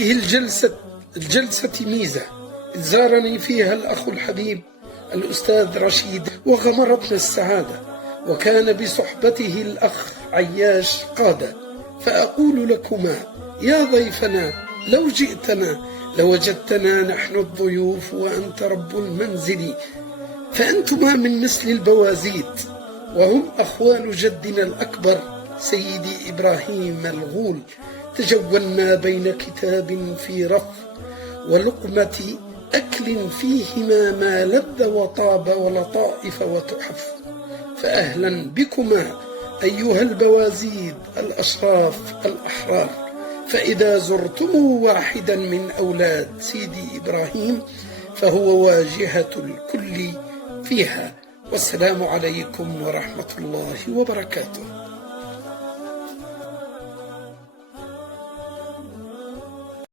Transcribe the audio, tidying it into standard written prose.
هذه الجلسة ميزة، إذ زارني فيها الأخ الحبيب الأستاذ رشيد وغمرتنا السعادة، وكان بصحبته الأخ عياش قادة. فأقول لكما يا ضيفنا لو جئتنا لوجدتنا نحن الضيوف وأنت رب المنزل، فأنتما من مثل البوازيد، وهم أخوال جدنا الأكبر سيدي إبراهيم الغول. تجولنا بين كتاب في رف ولقمة أكل فيهما ما لذ وطاب ولطائف وتحف. فأهلا بكما أيها البوازيد الأشراف الأحرار، فإذا زرتم واحدا من أولاد سيدي إبراهيم فهو واجهة الكل فيها. والسلام عليكم ورحمة الله وبركاته.